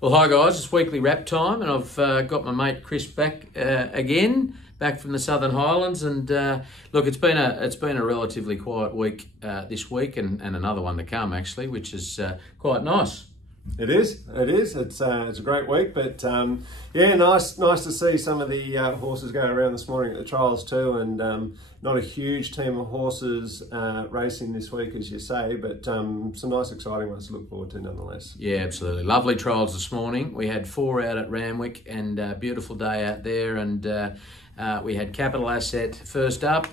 Well, hi guys, it's weekly wrap time, and I've got my mate Chris back again, back from the Southern Highlands. And look, it's been a relatively quiet week this week, and another one to come actually, which is quite nice. It is. It's a great week, but yeah, nice to see some of the horses go around this morning at the trials too, and not a huge team of horses racing this week, as you say, but some nice exciting ones to look forward to nonetheless. Yeah, absolutely. Lovely trials this morning. We had 4 out at Randwick, and a beautiful day out there, and we had Capital Asset first up.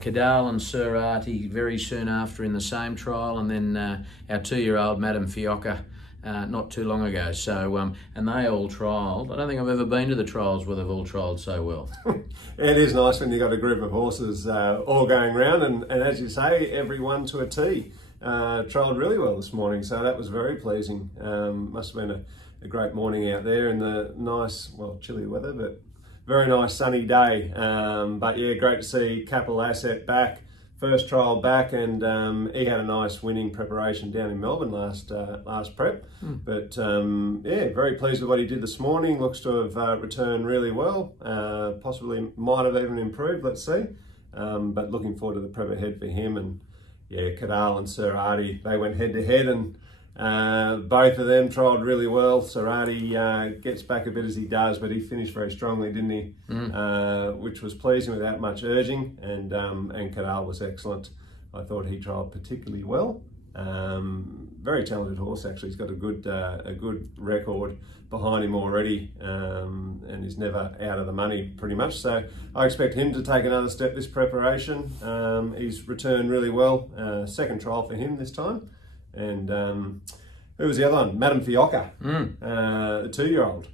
Cadal and Sir Artie very soon after in the same trial, and then our 2-year-old Madame Fiocca not too long ago. So and they all trialled. I don't think I've ever been to the trials where they've all trialled so well. It is nice when you've got a group of horses all going round, and as you say, everyone to a T trialled really well this morning, so that was very pleasing. Must have been a great morning out there in the nice, well, chilly weather, but very nice sunny day. But yeah, great to see Capital Asset back, first trial back, and he had a nice winning preparation down in Melbourne last prep. But yeah, very pleased with what he did this morning. Looks to have returned really well. Possibly might have even improved, let's see. But looking forward to the prep ahead for him. And yeah, Cadal and Sir Artie, they went head to head, and both of them trialled really well. Sir Artie gets back a bit as he does, but he finished very strongly, didn't he? Which was pleasing without much urging, and Cadal was excellent. I thought he trialled particularly well. Very talented horse actually. He's got a good record behind him already, and he's never out of the money pretty much. So I expect him to take another step this preparation. He's returned really well. Second trial for him this time. And who was the other one? Madame Fiocca, the 2-year-old.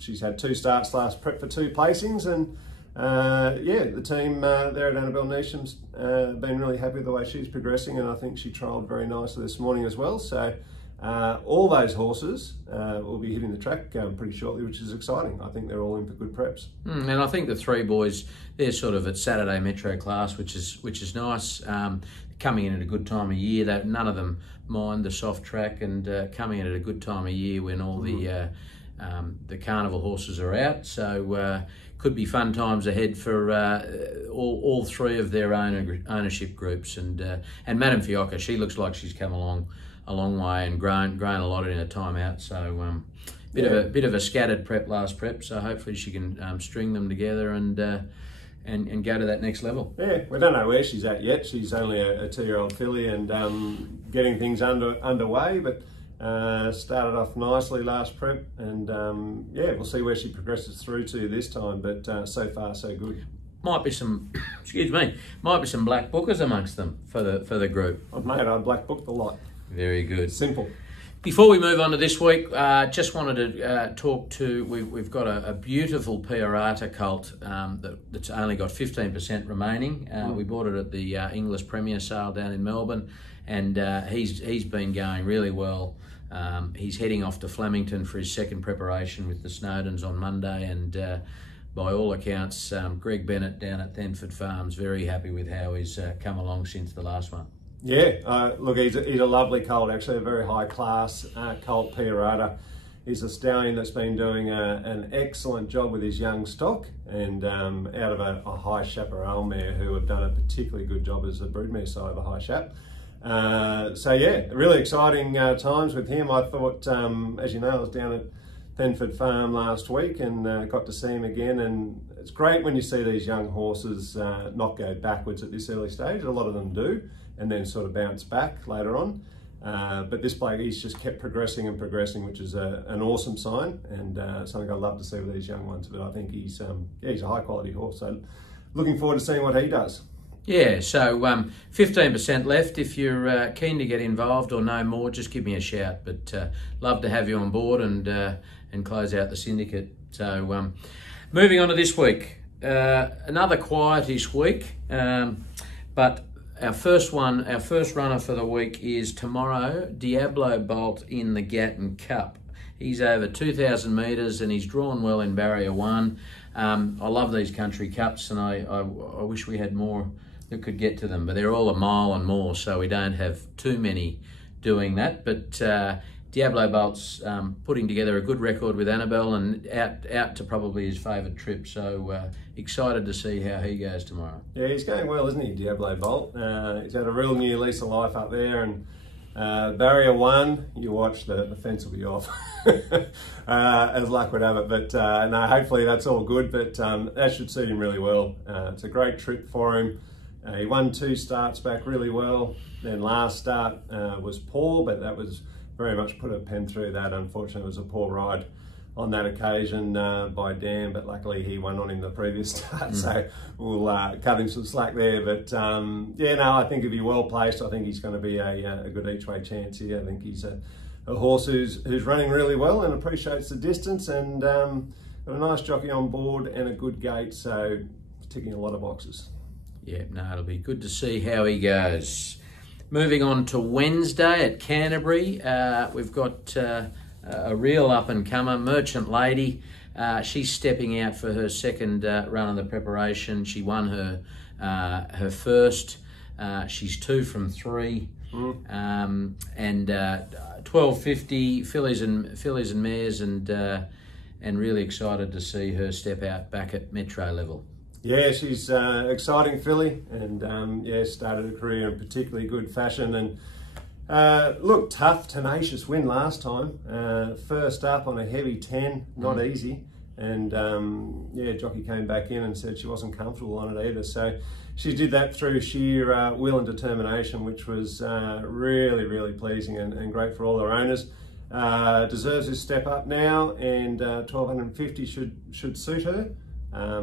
She's had 2 starts last prep for 2 placings, and yeah, the team there at Annabelle Neasham's been really happy with the way she's progressing, and I think she trialled very nicely this morning as well. So all those horses will be hitting the track pretty shortly, which is exciting. I think they're all in for good preps. And I think the 3 boys, they're sort of at Saturday Metro class, which is nice. Coming in at a good time of year, that none of them mind the soft track, and coming in at a good time of year when all the carnival horses are out. So could be fun times ahead for all 3 of their ownership groups. And Madame Fiocca, she looks like she's come along a long way and grown a lot in her time out. So bit of a scattered prep last prep. So hopefully she can string them together and go to that next level. Yeah, we don't know where she's at yet. She's only a 2-year-old filly, and getting things underway, but started off nicely last prep, and yeah, we'll see where she progresses through to this time, but so far so good. Might be some, might be some black bookers amongst them for the group. Mate, I'd black book the lot. Very good. Simple. Before we move on to this week, just wanted to talk to, we've got a beautiful Piorata colt that's only got 15% remaining. We bought it at the English Premier Sale down in Melbourne, and he's been going really well. He's heading off to Flemington for his second preparation with the Snowdens on Monday, and by all accounts, Greg Bennett down at Thenford Farms very happy with how he's come along since the last one. Yeah, look, he's a lovely colt, actually, a very high class colt, Piorata. He's a stallion that's been doing an excellent job with his young stock, and out of a high chaparral mare who have done a particularly good job as the broodmare side of the high chap. So yeah, really exciting times with him. I thought, as you know, I was down at Thenford Farm last week and got to see him again, and it's great when you see these young horses not go backwards at this early stage. A lot of them do, and then sort of bounce back later on. But this bloke, he's just kept progressing and progressing, which is an awesome sign, and something I'd love to see with these young ones. But I think he's a high quality horse, so looking forward to seeing what he does. Yeah, so 15% left. If you're keen to get involved or know more, just give me a shout. But love to have you on board and close out the syndicate. So moving on to this week, another quietish week, but our first runner for the week is tomorrow, Diablo Bolt in the Gatton Cup. He's over 2,000 metres and he's drawn well in Barrier 1. I love these country cups, and I wish we had more that could get to them, but they're all a mile and more, so we don't have too many doing that. But Diablo Bolt's putting together a good record with Annabelle and out to probably his favourite trip. So excited to see how he goes tomorrow. Yeah, he's going well, isn't he, Diablo Bolt? He's had a real new lease of life up there, and barrier 1, you watch, the fence will be off, as luck would have it. But no, hopefully that's all good, but that should suit him really well. It's a great trip for him. He won 2 starts back really well. Then last start was poor, but that was very much put a pen through that. Unfortunately, it was a poor ride on that occasion by Dan, but luckily he won on him the previous start, so we'll cut him some slack there. But yeah, no, I think if he's well placed, I think he's going to be a good each way chance here. I think he's a horse who's running really well and appreciates the distance, and got a nice jockey on board and a good gate, so ticking a lot of boxes. Yeah, no, it'll be good to see how he goes. Moving on to Wednesday at Canterbury, we've got a real up-and-comer, Merchant Lady. She's stepping out for her second run of the preparation. She won her first. She's 2 from 3. And 12.50 fillies and mares, and really excited to see her step out back at Metro level. Yeah, she's exciting filly, and yeah, started her career in particularly good fashion, and look, tough, tenacious win last time. First up on a heavy 10, not easy, and yeah, jockey came back in and said she wasn't comfortable on it either. So she did that through sheer will and determination, which was really, really pleasing and great for all her owners. Deserves this step up now, and 1250 should suit her.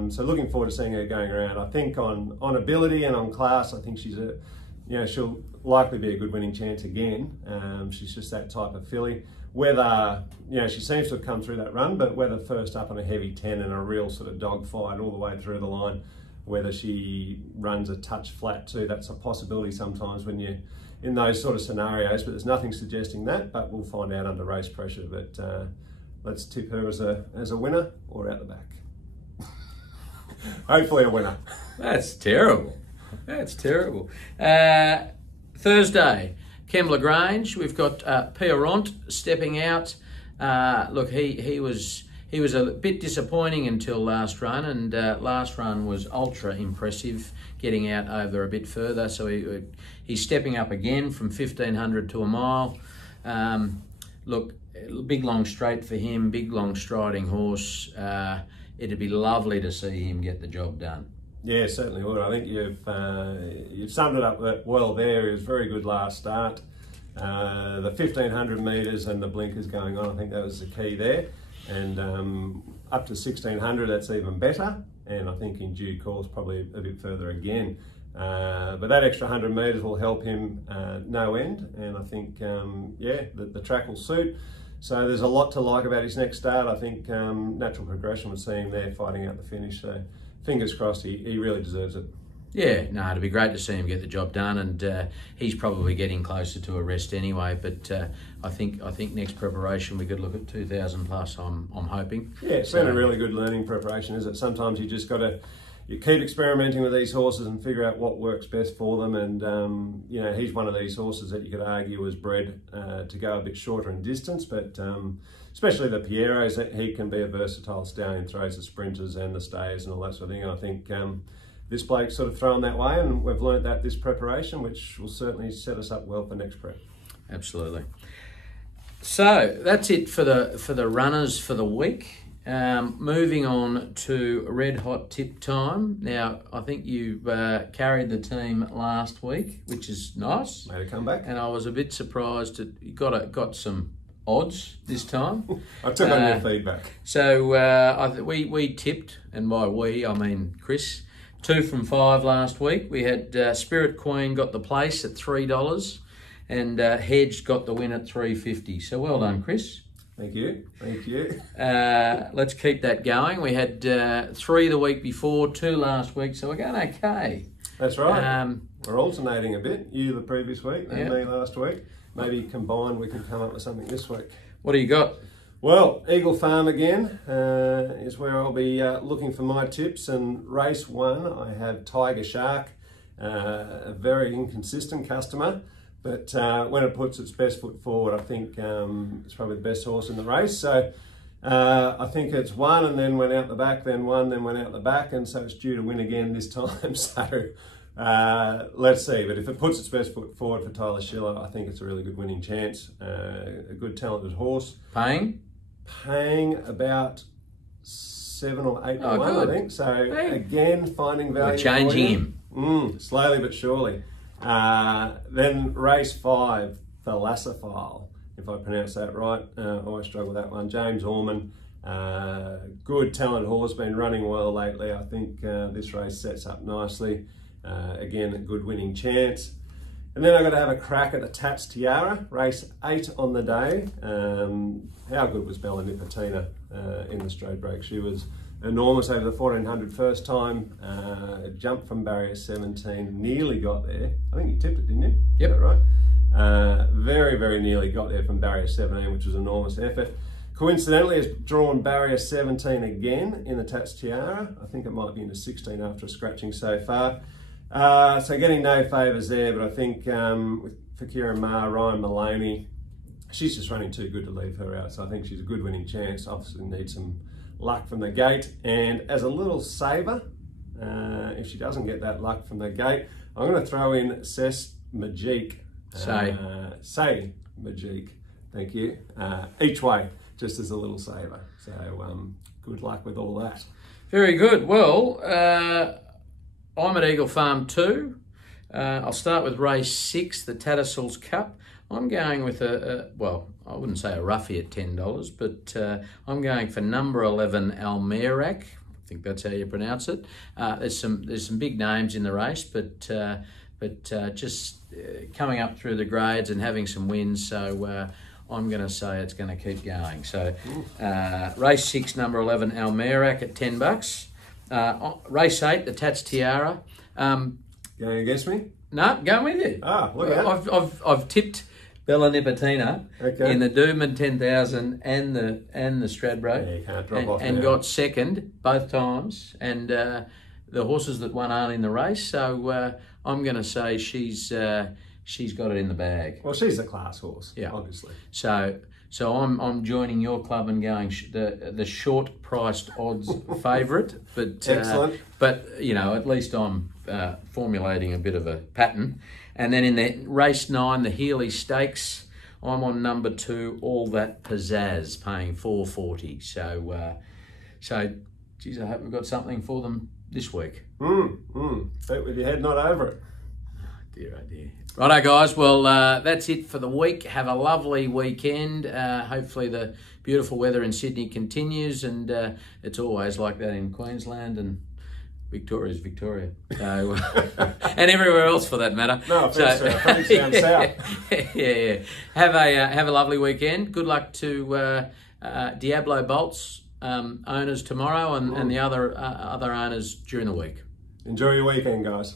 So looking forward to seeing her going around. I think on ability and on class, I think she's she'll likely be a good winning chance again. She's just that type of filly. Whether, she seems to have come through that run, but whether first up on a heavy 10 and a real sort of dogfight all the way through the line, whether she runs a touch flat too, that's a possibility sometimes when you're in those sort of scenarios, but there's nothing suggesting that, but we'll find out under race pressure. But let's tip her as a winner or out the back. Hopefully a winner. That's terrible. That's terrible. Thursday, Kembla Grange. We've got Pierrot stepping out. Look, he was a bit disappointing until last run, and last run was ultra impressive, getting out over a bit further. So he's stepping up again from 1500 to a mile. Look, big long straight for him, big long striding horse. It'd be lovely to see him get the job done. Yeah, certainly would. I think you've summed it up well there. It was very good last start. The 1500 metres and the blinkers going on, I think that was the key there. And up to 1600, that's even better. And I think in due course, probably a bit further again. But that extra 100 metres will help him no end. And I think, yeah, the track will suit. So there's a lot to like about his next start. I think natural progression would see him there fighting out the finish. So fingers crossed, he really deserves it. Yeah, no, it'd be great to see him get the job done, and he's probably getting closer to a rest anyway. But I think next preparation we could look at 2000 plus. I'm hoping. Yeah, it's been a really good learning preparation, isn't it? Sometimes you just got to keep experimenting with these horses and figure out what works best for them. And he's one of these horses that you could argue was bred to go a bit shorter in distance, but especially the Pierros, that he can be a versatile stallion, throws the sprinters and the stayers and all that sort of thing. And I think this bloke's sort of thrown that way, and we've learnt that this preparation, which will certainly set us up well for next prep. Absolutely. So that's it for the runners for the week. Moving on to Red Hot Tip Time. Now, I think you carried the team last week, which is nice. Made a comeback. And I was a bit surprised that you got some odds this time. I took on your feedback. So we tipped, and by we I mean Chris, 2 from 5 last week. We had Spirit Queen got the place at $3, and Hedge got the win at $3.50. So well done, Chris. Thank you. Thank you. Let's keep that going. We had 3 the week before, 2 last week, so we're going okay. That's right. We're alternating a bit. You the previous week and me last week. Maybe combined we can come up with something this week. What do you got? Well, Eagle Farm again is where I'll be looking for my tips. And race 1, I have Tiger Shark, a very inconsistent customer. But when it puts its best foot forward, I think it's probably the best horse in the race. So I think it's won and then went out the back, then won, then went out the back, and so it's due to win again this time. So let's see. But if it puts its best foot forward for Tyler Schiller, I think it's a really good winning chance. A good, talented horse. Paying About 7 or 8 to 1, good. I think. So again, finding value. We're changing him. Slowly but surely. Then race 5, Thalassophile, if I pronounce that right. I always struggle with that one. James Orman, good talented horse, been running well lately. I think this race sets up nicely. Again, a good winning chance. And then I've got to have a crack at the Tats Tiara, race 8 on the day. How good was Bella Nipotina in the straight break? She was enormous over the 1400 first time, jumped from barrier 17, nearly got there. I think you tipped it, didn't you? Yep. Is that right? Very, very nearly got there from barrier 17, which was an enormous effort. Coincidentally, has drawn barrier 17 again in the Tats Tiara. I think it might be into 16 after scratching so far. So getting no favours there, but I think for Kieran Maher, Ryan Maloney, she's just running too good to leave her out. So I think she's a good winning chance. Obviously needs some luck from the gate. And as a little saver, if she doesn't get that luck from the gate, I'm going to throw in Cess Majik. Say Majik, thank you. Each way, just as a little saver. So good luck with all that. Very good. Well, I'm at Eagle Farm 2. I'll start with race 6, the Tattersalls Cup. I'm going with well, I wouldn't say a roughie at $10, but I'm going for number 11, Almerac. I think that's how you pronounce it. There's some big names in the race, but just coming up through the grades and having some wins. So I'm going to say it's going to keep going. So race 6, number 11, Almerac at $10. Race 8, the Tats Tiara. Going against me? No, going with you. Look at that. I've tipped Bella Nipotina in the Doomben 10,000 and the Stradbroke. Yeah, you can't drop off and now. got second both times. And the horses that won aren't in the race, so I'm going to say she's got it in the bag. Well, she's a class horse, yeah, obviously. So I'm joining your club and going the short priced odds favourite, but excellent. But at least I'm formulating a bit of a pattern. And then in the race 9, the Healy Stakes, I'm on number 2, All That Pizzazz, paying $4.40. So geez, I hope we've got something for them this week. Bet with your head not over it. Dear, oh dear. Righto, guys. Well, that's it for the week. Have a lovely weekend. Hopefully the beautiful weather in Sydney continues, and it's always like that in Queensland, and Victoria's Victoria. So, and everywhere else for that matter. No, thanks down south. Yeah. Have a lovely weekend. Good luck to Diablo Bolts owners tomorrow, and the other owners during the week. Enjoy your weekend, guys.